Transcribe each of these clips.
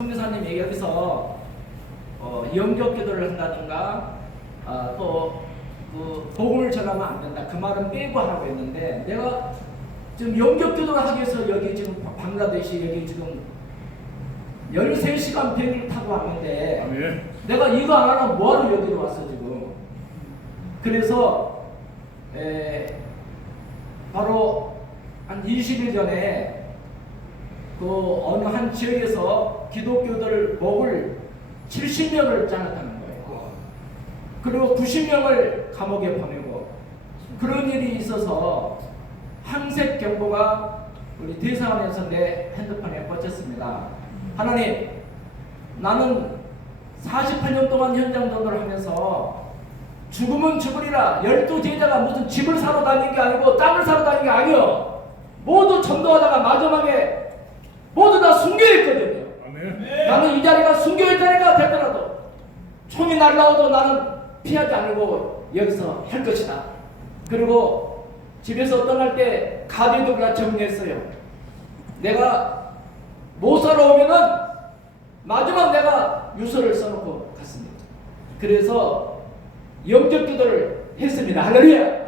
성교사님이 여기서 어, 영적 기도를 한다든가 아, 또그 복음을 전하면 안 된다 그 말은 빼고 하라고 했는데 내가 지금 영적 기도를 하기 위해서 여기 지금 방글라데시 여기 지금 13시간 비행기를 타고 왔는데 아멘. 내가 이거 안 하면 뭐하러 여기로 왔어 지금 그래서 에, 바로 한 20일 전에 그 어느 한 지역에서 기독교들 목을 70명을 잘랐다는 거예요. 그리고 90명을 감옥에 보내고 그런 일이 있어서 항색 경보가 우리 대사관에서 내 핸드폰에 꽂혔습니다. 하나님, 나는 48년 동안 현장 전도를 하면서 죽으면 죽으리라 열두 제자가 무슨 집을 사러 다니는 게 아니고 땅을 사러 다니는 게 아니요 모두 전도하다가 마지막에 모두 다 순교했거든요. 나는 이 자리가 순교의 자리가 되더라도 총이 날라오도 나는 피하지 않고 여기서 할 것이다. 그리고 집에서 떠날 때 가비도 그가 정리했어요. 내가 못 살아오면은 마지막 내가 유서를 써놓고 갔습니다. 그래서 영적 기도를 했습니다. 할렐루야.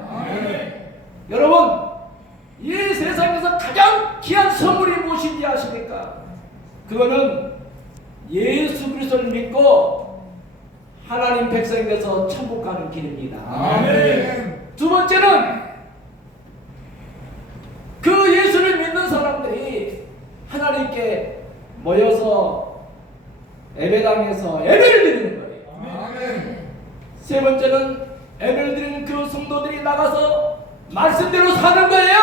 여러분, 이 세상에서 가장 귀한 선물이 무엇인지 아십니까? 그거는 예수 그리스도를 믿고 하나님 백성이 돼서 천국 가는 길입니다. 아멘. 두 번째는 그 예수를 믿는 사람들이 하나님께 모여서 예배당에서 예배를 드리는 거예요. 아멘. 세 번째는 예배를 드리는 그 성도들이 나가서 말씀대로 사는 거예요.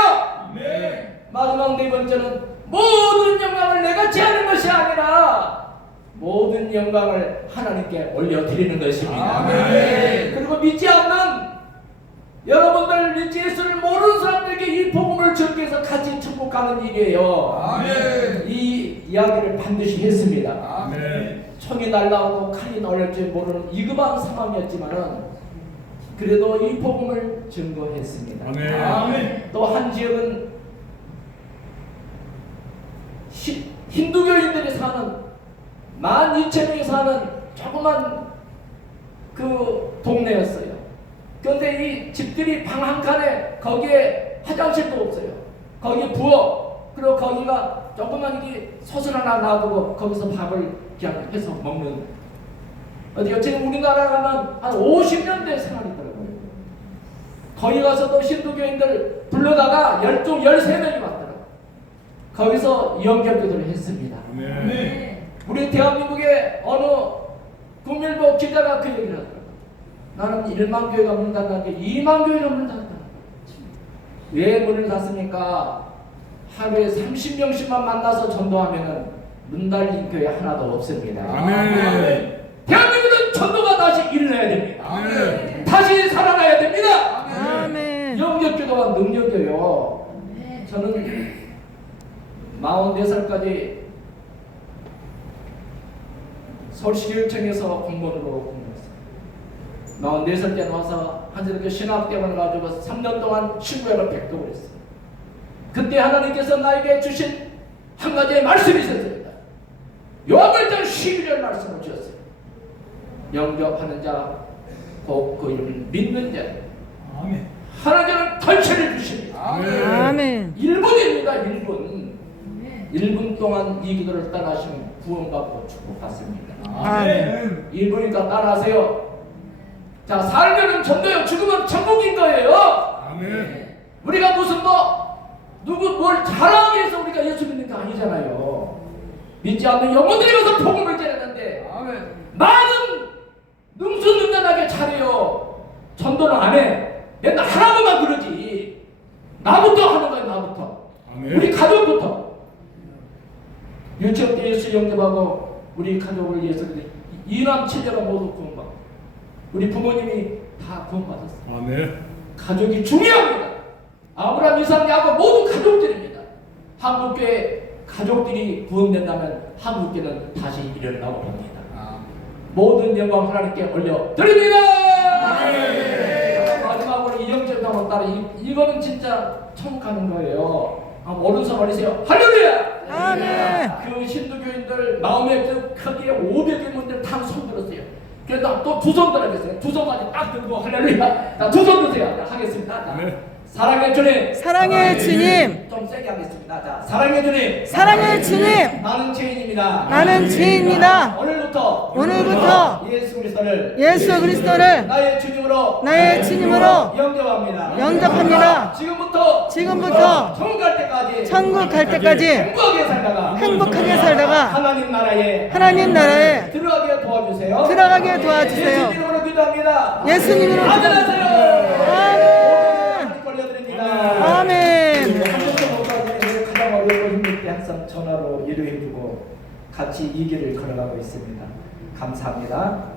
아멘. 마지막 네 번째는 모든 영광을 내가 제하는 것이 아니라 모든 영광을 하나님께 올려드리는 것입니다. 아멘. 그리고 믿지 않는 여러분들 믿지 예수를 모르는 사람들에게 이 복음을 전케 해서 같이 천국 가는 일이에요. 아멘. 이 이야기를 반드시 했습니다. 아멘. 총이 날라오고 칼이 날릴지 모르는 위급한 상황이었지만은 그래도 이 복음을 증거했습니다. 아멘. 또한 지역은 힌두교인들이 사는 만 이천 명이 사는 조그만 그 동네였어요. 그런데 이 집들이 방 한 칸에 거기에 화장실도 없어요. 거기 부엌 그리고 거기가 조그만 이게 솥을 하나 놔두고 거기서 밥을 그냥 해서 먹는 어디가 지금 우리나라 가면 한 50년 대 생활이더라고요. 거기 가서도 힌두교인들 불러다가 열종 13명이 왔더라고요. 거기서 영결교도를 했습니다. 아멘. 우리 대한민국의 어느 국민보 기자가 그 얘기를 하더라고요. 나는 1만 교회가 문 닫는데 2만 교회가 문 닫는다. 왜 문을 닫습니까? 하루에 30명씩만 만나서 전도하면은 문 닫린 교회 하나도 없습니다. 아멘. 대한민국은 전도가 다시 일어나야 됩니다. 아멘. 다시 살아나야 됩니다. 아멘. 영적기도가 능력이에요. 저는 44살까지 서울시교육청에서 공무원으로 근무했어요. 44살 때 와서 한전교 신학대원을 가지고 3년 동안 친구회를 백독을 했어요. 그때 하나님께서 나에게 주신 한 가지의 말씀이 있었습니다. 요한일장 11절 말씀을 주셨어요. 영접하는 자, 곧 그 이름을 믿는 자, 아멘. 하나님은 털체를 주십니다. 아멘. 1분입니다. 1분. 1분 동안 이 기도를 따라하시면 구원받고 축복받습니다. 아멘. 1분이니까 따라하세요. 자, 살면은 전도요. 죽으면 천국인 거예요. 아멘. 우리가 무슨 뭐 누구 뭘 자랑하기 위해서 우리가 예수 믿는 게 아니잖아요. 믿지 않는 영혼들이 가서 복음을 전했는데 아멘. 많은 능수능란하게 잘해요. 전도는 안 해. 맨날 하라고만 그러지. 나부터 하는 거야, 나부터. 아멘. 우리 가족부터. 유치원 때 예수 영접하고 우리 가족을 예수 이남 칠녀가 모두 구원받고 우리 부모님이 다 구원받았어. 아멘. 가족이 중요합니다. 아브라함, 이삭, 야곱 모두 가족들입니다. 한국교회 가족들이 구원된다면 한국교회는 다시 일어나고 봅니다. 모든 영광 하나님께 올려 드립니다. 마지막으로 이영재 당원 따라 이, 이거는 진짜 천국 가는 거예요. 한번 오른손 올리세요. 할렐루야. 아멘. 그 힌두교인들 마음에 그 크게 500개 분들 다 손들었어요. 그래서 또두 손 들어겠어요. 두 손까지 딱 들고 할렐루야. 두손 드세요. 자, 하겠습니다. 자, 네. 사랑의 주님. 사랑의 주님. 좀 세게 하겠습니다. 자, 사랑의 주님. 사랑의 주님. 나는 죄인입니다. 나는 죄인입니다. 오늘부터 오늘부터 예수 그리스도를 예수 그리스도를 나의 주님으로 나의 주님으로 영접합니다. 영접합니다. 지금부터 지금부터 천국 갈 때까지 천국 갈 때까지 행복하게 살다가 행복하게 살다가 하나님 나라에 하나님 나라에 들어가게 도와주세요. 들어가게 도와주세요. 예수님 이름으로 기도합니다. 예수님으로 아멘하세요. 아멘. 걸려드립니다. 아멘. 한국도 못 가지고 가장 어려운 힘들 때 항상 전화로 위로해주고 같이 이 길을 걸어가고 있습니다. 감사합니다.